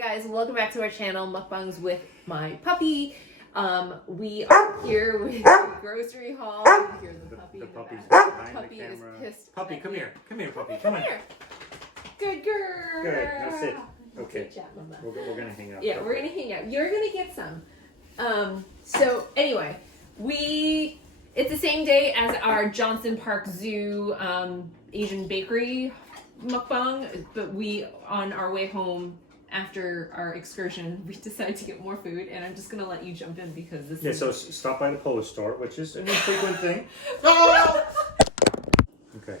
guys, welcome back to our channel, Mukbangs with my puppy. We are here with a grocery haul. You hear the puppy. The in puppy's back. behind Puppy the is camera. pissed. Puppy, come here. Come here, puppy. Come here. Good girl. Good. Now sit. Okay. Good job, Mama. We're gonna hang out. Yeah, we're gonna hang out. You're gonna get some. So anyway, it's the same day as our Johnson Park Zoo Asian bakery mukbang, but we, on our way home after our excursion, we decided to get more food, and I'm just gonna let you jump in because this is... So stop by the Polish store, which is an infrequent thing. Okay.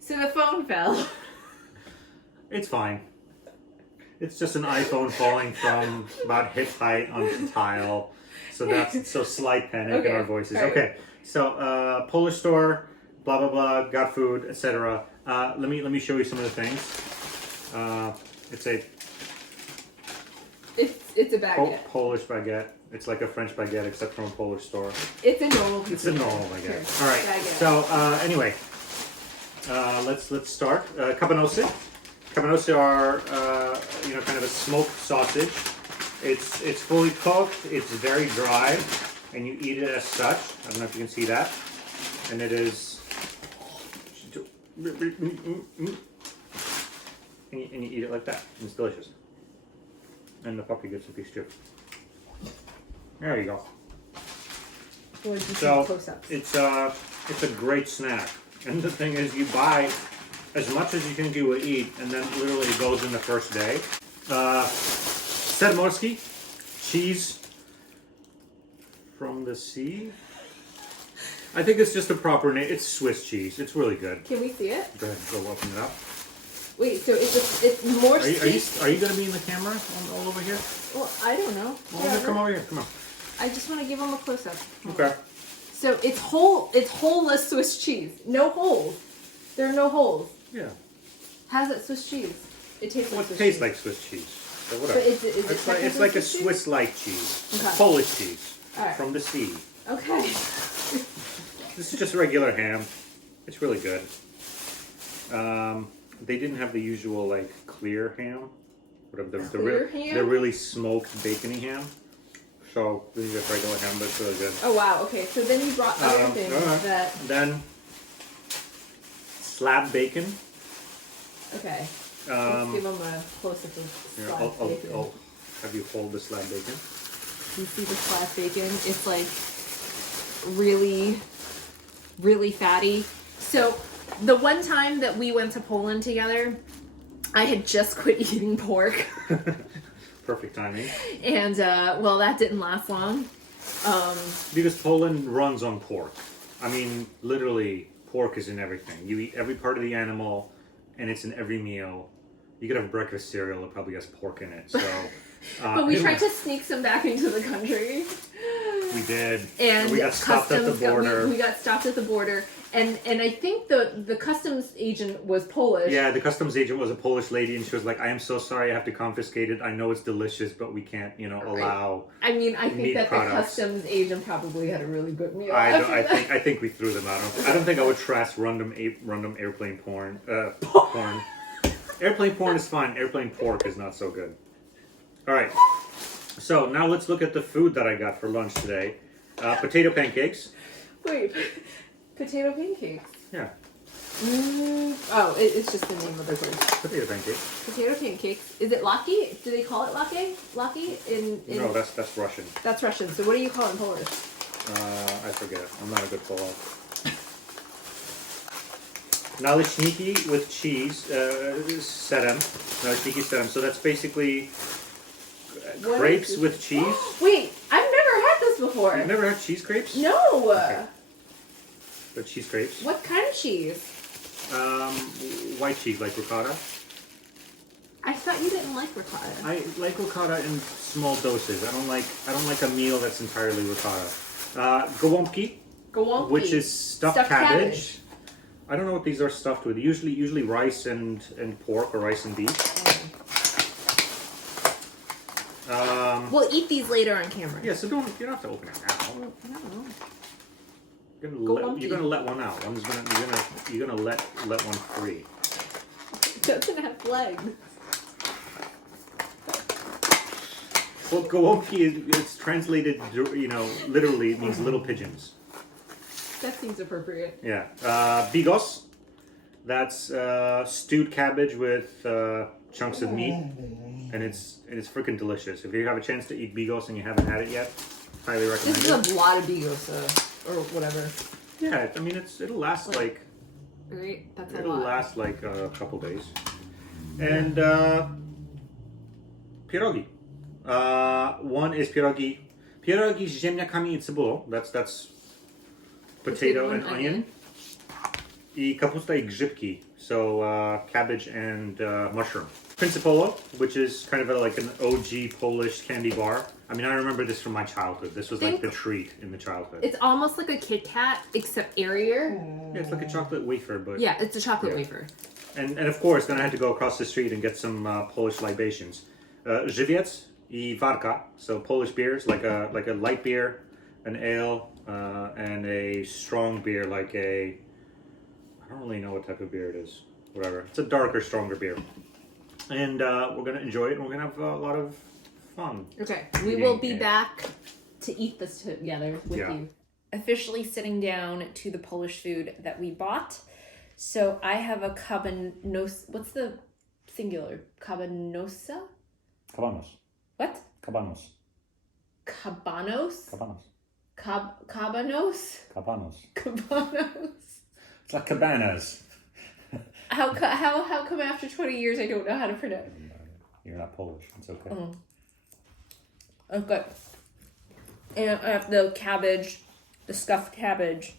So the phone fell. It's fine. It's just an iPhone falling from about hip height onto tile. So slight panic in our voices. Right. Okay. So Polish store, blah blah blah, got food, etc. Let me show you some of the things. It's a baguette. Polish baguette. It's like a French baguette except from a Polish store. It's a normal. It's a normal baguette. Here, All right. baguette. So anyway, let's start. Cabanosy. Cabanosy are kind of a smoked sausage. It's fully cooked. It's very dry, and you eat it as such. I don't know if you can see that. And it is. And you eat it like that. It's delicious. And the puppy gets a piece too. There you go. So it's a great snack. And the thing is, you buy as much as you think you will eat, and then literally it goes in the first day. Sermorski, cheese from the sea. I think it's just a proper name. It's Swiss cheese. It's really good. Can we see it? Go ahead, go open it up. Wait, so it's more. Are you going to be in the camera all over here? Well, I don't know. Come over here. Come on. I just want to give them a close up. Okay. So it's whole. It's holeless Swiss cheese. No holes. There are no holes. Yeah. How's it Swiss cheese? It tastes like Swiss tastes cheese. like Swiss cheese. So whatever. But it's like a Swiss-like cheese. Okay. A Polish cheese. All right. From the sea. Okay. This is just regular ham. It's really good. They didn't have the usual like clear ham. The really smoked bacony ham. So this is just regular ham, but it's really good. Oh wow. Okay. So then you brought other things that. Then slab bacon. Okay. Let's give them a close up of slab bacon. I'll have you hold the slab bacon. You see the slab bacon? It's like really, really fatty. So the one time that we went to Poland together, I had just quit eating pork. Perfect timing. And well, that didn't last long. Because Poland runs on pork. I mean, literally, pork is in everything. You eat every part of the animal, and it's in every meal. You could have breakfast cereal that probably has pork in it. So, but we tried to sneak some back into the country. We did. And we got stopped at the border. We got stopped at the border. And I think the customs agent was Polish. Yeah, the customs agent was a Polish lady, and she was like, "I am so sorry, I have to confiscate it. I know it's delicious, but we can't, allow." I mean, I think that products. The customs agent probably had a really good meal. I think we threw them out. I don't think I would trust random airplane porn. Porn. Airplane porn is fine. Airplane pork is not so good. All right. So now let's look at the food that I got for lunch today. Potato pancakes. Wait. Potato pancakes. Yeah. Oh, it's just the name of the food. Potato pancakes. Potato pancakes. Is it laki? Do they call it laki? Laki in No, that's Russian. That's Russian. So what do you call it in Polish? I forget. I'm not a good Polak. Naleśniki with cheese. Serem. Naleśniki serem. So that's basically crepes with cheese. Wait, I've never had this before. You've never had cheese crepes? No. Okay. But cheese crepes. What kind of cheese? White cheese, like ricotta. I thought you didn't like ricotta. I like ricotta in small doses. I don't like a meal that's entirely ricotta. Gołąbki, which is stuffed cabbage. I don't know what these are stuffed with. Usually rice and pork or rice and beef. We'll eat these later on camera. Yeah, so you don't have to open it now. No. You're gonna let one out. You're gonna let one free. doesn't have legs. Well, gołąbki it's translated, literally it means little pigeons. That seems appropriate. Yeah. Bigos, that's stewed cabbage with chunks of meat, and it's freaking delicious. If you have a chance to eat bigos and you haven't had it yet, highly recommend This is a lot of bigos, or whatever. Yeah, I mean it'll last like Right? That's a it'll lot. last like a couple days. And pierogi. One is pierogi. Pierogi z ziemniakami I cebulą. That's potato and onion. I kapusta I grzybki. So cabbage and mushroom. Principolo, which is kind of like an OG Polish candy bar. I mean, I remember this from my childhood. This was like the treat in the childhood. It's almost like a Kit Kat, except airier. Yeah, it's like a chocolate wafer, but... Yeah, it's a chocolate wafer. And of course, then I had to go across the street and get some Polish libations. Żywiec I warka, so Polish beers, like a light beer, an ale, and a strong beer, like I don't really know what type of beer it is. Whatever. It's a darker, stronger beer. And we're going to enjoy it, and we're going to have a lot of fun. Okay, we will be back to eat this together with you. Officially sitting down to the Polish food that we bought. So I have a cabanos. What's the singular? Cabanosa? Cabanos. What? Cabanos. Cabanos? Cabanos. Cabanos? Cabanos. Cabanos. It's like cabanas. How come after 20 years I don't know how to pronounce? You're not Polish. It's okay. Oh, good. And I have the cabbage, the stuffed cabbage,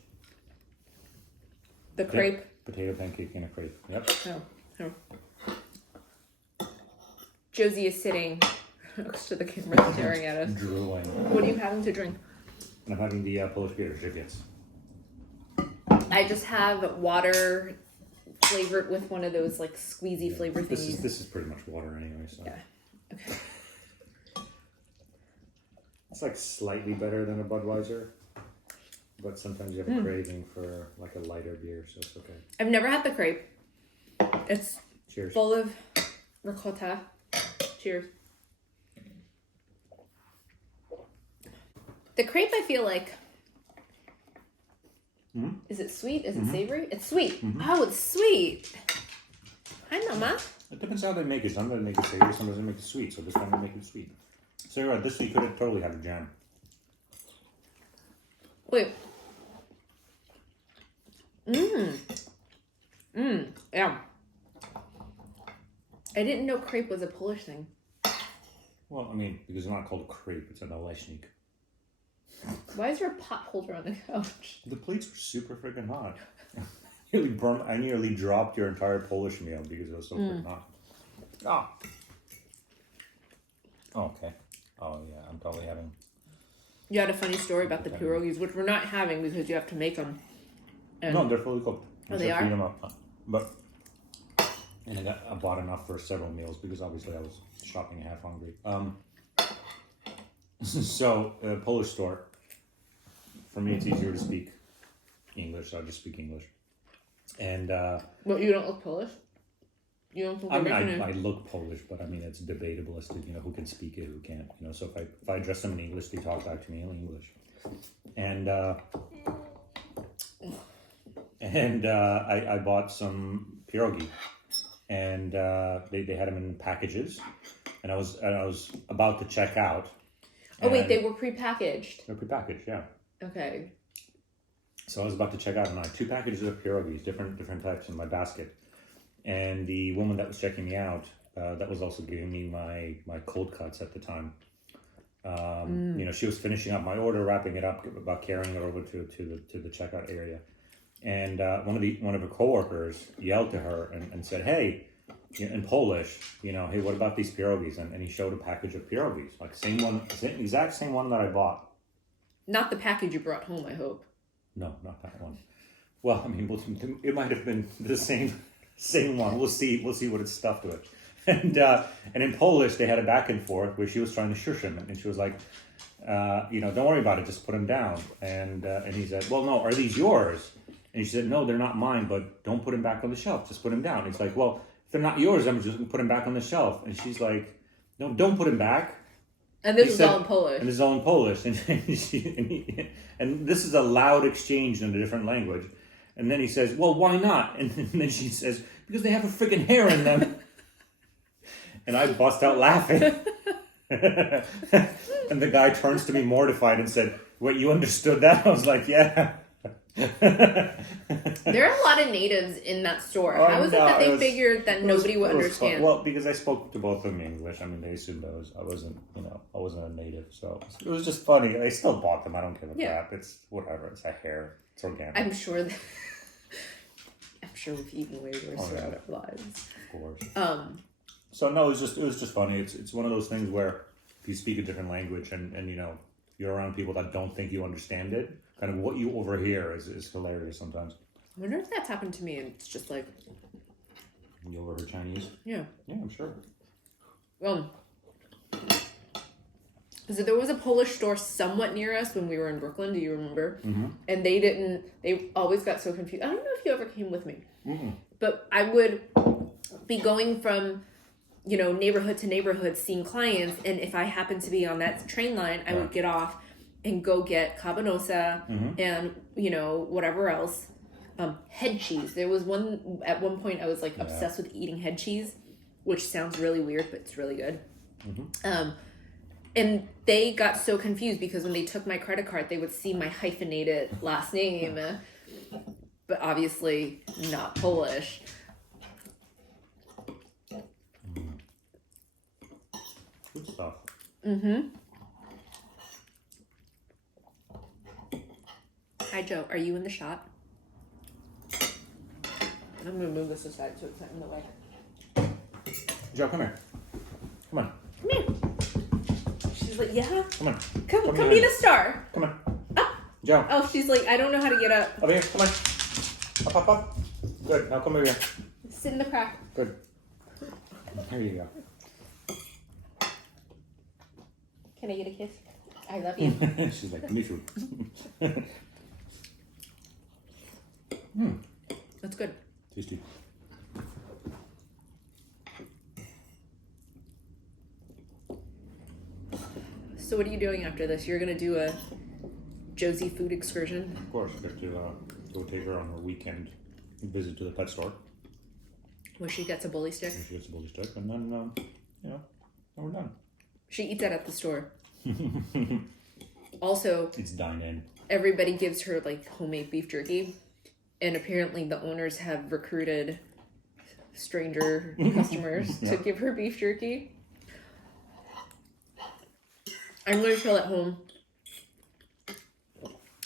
the crepe. Potato pancake and a crepe. Yep. Oh. Josie is sitting next to the camera staring at us. Drooling. What are you having to drink? I'm having the Polish beer, Żywiec. I just have water flavored with one of those like squeezy flavor thingies. This is pretty much water anyway, so. Yeah. Okay. It's like slightly better than a Budweiser, but sometimes you have a craving for like a lighter beer, so it's okay. I've never had the crepe. It's Cheers. full of ricotta. Cheers. The crepe, I feel like. Is it sweet? Is it savory? It's sweet. Oh, it's sweet. Hi, Mama. It depends how they make it. Some of them make it savory, some of them make it sweet. So this time they make it sweet. So you're right. This you could have totally had a jam. Wait. Yeah. I didn't know crepe was a Polish thing. Well, I mean, because it's not called a crepe, it's a naleśnik. Why is there a pot holder on the couch? The plates were super freaking hot. I nearly dropped your entire Polish meal because it was so freaking hot. Ah. Oh, okay. Oh yeah, I'm probably having. You had a funny story about the pierogies, which we're not having because you have to make them. And No, they're fully cooked. Oh, they are? Heat them up. But I bought enough for several meals because obviously I was shopping half hungry. So Polish store. For me, it's easier to speak English, so I just speak English. And But you don't look Polish? You don't look I look Polish, but I mean it's debatable as to who can speak it, who can't. So if I address them in English, they talk back to me in English. And I bought some pierogi, and they had them in packages, and I was about to check out. Oh wait, they were prepackaged. They're prepackaged, yeah. Okay. So I was about to check out, and I had 2 packages of pierogies, different types in my basket. And the woman that was checking me out, that was also giving me my cold cuts at the time. She was finishing up my order, wrapping it up, about carrying it over to the checkout area. And one of her coworkers yelled to her and said, "Hey," in Polish, "Hey, what about these pierogies?" And he showed a package of pierogies, like exact same one that I bought. Not the package you brought home, I hope. No, not that one. Well, I mean, it might have been the same one. We'll see what it's stuffed with. And in Polish, they had a back and forth where she was trying to shush him, and she was like, "Don't worry about it, just put them down." And he said, "Well, no, are these yours?" And she said, "No, they're not mine, but don't put them back on the shelf. Just put them down." It's like, well, if they're not yours. I'm just gonna put them back on the shelf. And she's like, no, don't put them back. And this is all in Polish. And this is all in Polish. And this is a loud exchange in a different language. And then he says, well, why not? And then she says, because they have a freaking hair in them. And I bust out laughing. And the guy turns to me mortified and said, wait, you understood that? I was like, yeah. There are a lot of natives in that store. How is it that they figured that nobody would understand? Well, because I spoke to both of them in English. I mean, they assumed I wasn't a native. So it was just funny. I still bought them. I don't give a crap. It's whatever. It's a hair. It's organic. I'm sure we've eaten way worse in our lives. Of course. So no, it was just funny. It's one of those things where if you speak a different language and you know you're around people that don't think you understand it, kind of what you overhear is hilarious sometimes. I wonder if that's happened to me and it's just like you overhear Chinese. Yeah, I'm sure. Because there was a Polish store somewhat near us when we were in Brooklyn. Do you remember? Mm-hmm. And they always got so confused. I don't know if you ever came with me, but I would be going from, you know, neighborhood to neighborhood seeing clients. And if I happened to be on that train line, I would get off and go get cabanossi and, you know, whatever else. Head cheese. There was at one point I was like obsessed with eating head cheese, which sounds really weird, but it's really good. And they got so confused because when they took my credit card, they would see my hyphenated last name, but obviously not Polish. Good stuff. Hi, Joe. Are you in the shot? I'm going to move this aside so it's not in the way. Joe, come here. Come on. Come here. She's like, yeah? Come on. Come be the star. Come on. Up. Joe. Oh, she's like, I don't know how to get up. Over here. Come on. Up, up, up. Good. Now come over here. Sit in the crack. Good. Here you go. Can I get a kiss? I love you. She's like, me too. That's good. Tasty. So what are you doing after this? You're going to do a Josie food excursion? Of course, I have to go take her on her weekend visit to the pet store. Where she gets a bully stick? And she gets a bully stick, and then, you know, then we're done. She eats that at the store. Also, it's dine-in. Everybody gives her like homemade beef jerky, and apparently the owners have recruited stranger customers to give her beef jerky. I'm going to feel at home.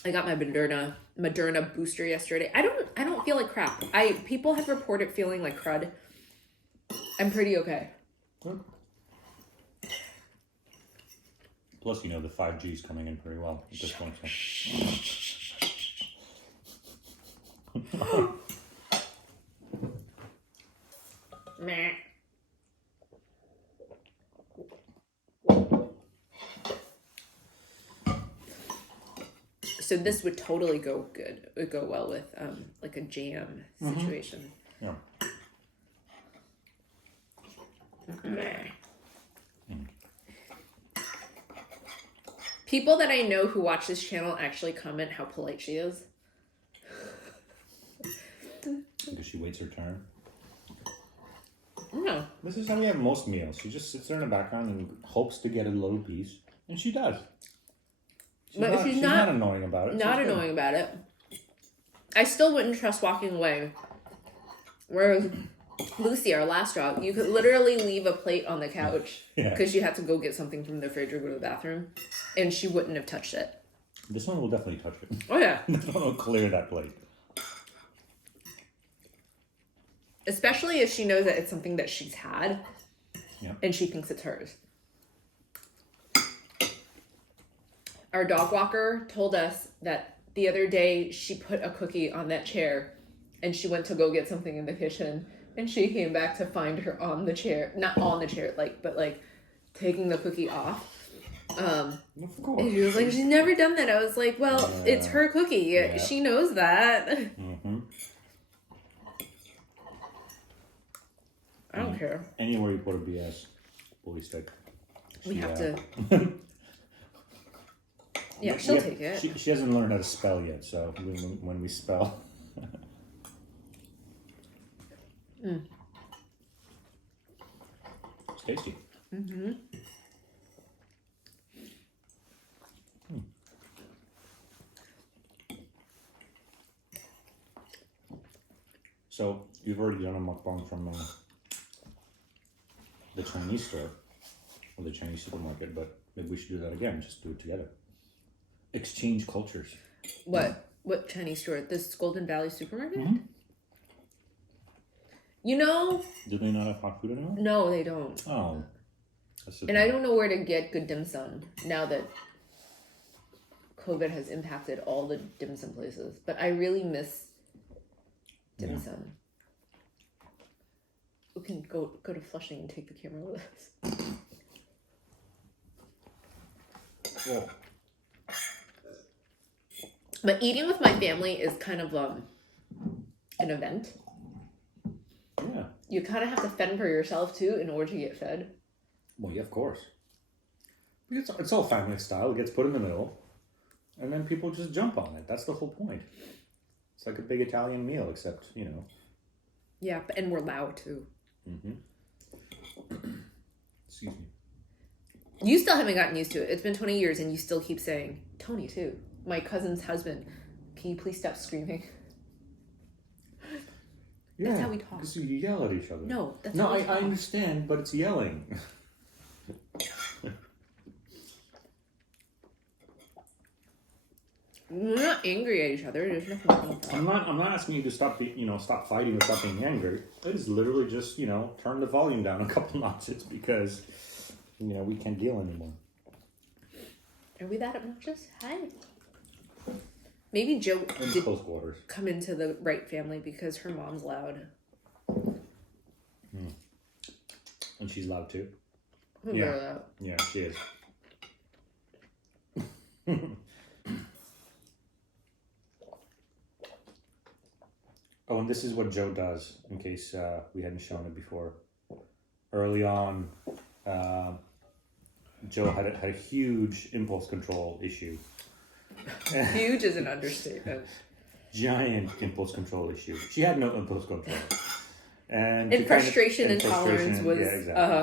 I got my Moderna booster yesterday. I don't feel like crap. People have reported feeling like crud. I'm pretty okay. Good. Plus, you know, the 5G is coming in pretty well at this point. So. Meh. So this would totally go good. It would go well with like a jam situation. Yeah. People that I know who watch this channel actually comment how polite she is. Because she waits her turn. No. This is how we have most meals. She just sits there in the background and hopes to get a little piece. And she does. She's not annoying about it. Not annoying about it. I still wouldn't trust walking away. Whereas Lucy, our last dog, you could literally leave a plate on the couch because you had to go get something from the fridge or go to the bathroom, and she wouldn't have touched it. This one will definitely touch it. Oh, yeah. This one will clear that plate. Especially if she knows that it's something that she's had and she thinks it's hers. Our dog walker told us that the other day she put a cookie on that chair and she went to go get something in the kitchen and she came back to find her on the chair. Not on the chair, but taking the cookie off. Of course. And she was like, she's never done that. I was like, well, it's her cookie. Yeah. She knows that. Mm-hmm. care. Anywhere you put a BS bully stick. We have to. Yeah, she'll take it. She hasn't learned how to spell yet, so when we spell. It's tasty. Mm-hmm. So you've already done a mukbang from the Chinese store or the Chinese supermarket, but maybe we should do that again. Just do it together. Exchange cultures. What Chinese store? This Golden Valley supermarket? Mm-hmm. You know. Do they not have hot food anymore? No, they don't. Oh. And I don't know where to get good dim sum now that COVID has impacted all the dim sum places. But I really miss dim sum. We can go to Flushing and take the camera with us. Well. But eating with my family is kind of an event. Yeah. You kind of have to fend for yourself too in order to get fed. Well, yeah, of course. It's all family style. It gets put in the middle, and then people just jump on it. That's the whole point. It's like a big Italian meal, except, you know. Yeah, and we're loud too. Mm-hmm. Excuse me. You still haven't gotten used to it. It's been 20 years and you still keep saying, Tony too, my cousin's husband, can you please stop screaming? Yeah, that's how we talk. Because you yell at each other. No, that's no, how we talk. I understand, but it's yelling. We're not angry at each other. There's nothing wrong with that. I'm not asking you to stop stop fighting or stop being angry. It is literally just, turn the volume down a couple notches because, we can't deal anymore. Are we that obnoxious? Hi. Maybe Joe did close quarters. Come into the right family because her mom's loud. And she's loud too. Very loud. Yeah, she is. Oh, and this is what Joe does, in case we hadn't shown it before. Early on, Joe had a huge impulse control issue. Huge is an understatement. Giant impulse control issue. She had no impulse control. And frustration and tolerance was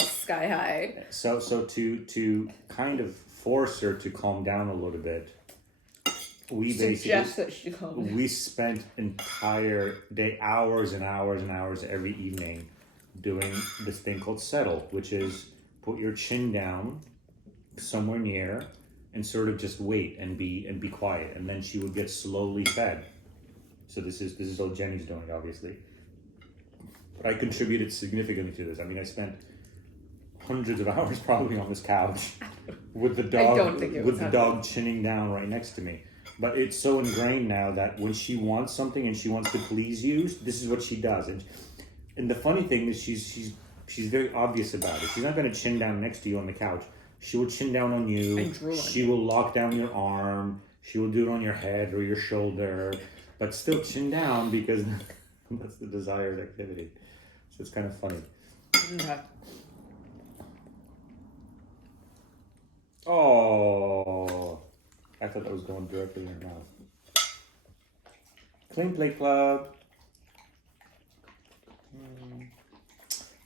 sky high. So to kind of force her to calm down a little bit, we spent entire day, hours and hours and hours every evening doing this thing called settle, which is put your chin down somewhere near and sort of just wait and be quiet, and then she would get slowly fed. So this is what Jenny's doing, obviously. But I contributed significantly to this. I mean, I spent hundreds of hours probably on this couch with the dog chinning down right next to me. But it's so ingrained now that when she wants something and she wants to please you, this is what she does. And the funny thing is she's very obvious about it. She's not going to chin down next to you on the couch. She will chin down on you. She will lock down your arm. She will do it on your head or your shoulder. But still chin down because that's the desired activity. So it's kind of funny. Okay. Oh, I thought that was going directly in your mouth. Clean Plate Club.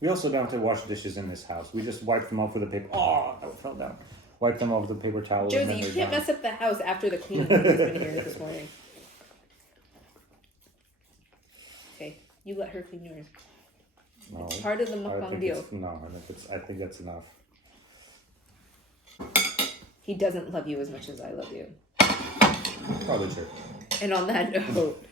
We also don't have to wash dishes in this house. We just wipe them off with a paper. Oh, that fell down. Wipe them off with a paper towel. Josie, you can't mess up the house after the cleaning has been here this morning. Okay, you let her clean yours. No, it's part of the mukbang deal. I think that's enough. He doesn't love you as much as I love you. Probably true. And on that note,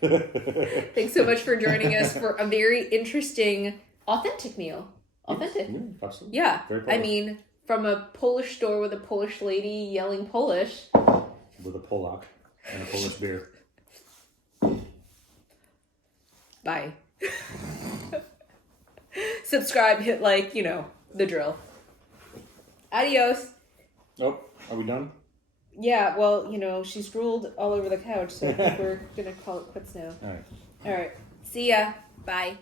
thanks so much for joining us for a very interesting, authentic meal. Authentic. Yeah, absolutely. Yeah. Very I mean, from a Polish store with a Polish lady yelling Polish. With a Polak and a Polish beer. Bye. Subscribe, hit like, the drill. Adios. Oh, are we done? Yeah, well, she's drooled all over the couch, so I think we're going to call it quits now. All right. All right. See ya. Bye.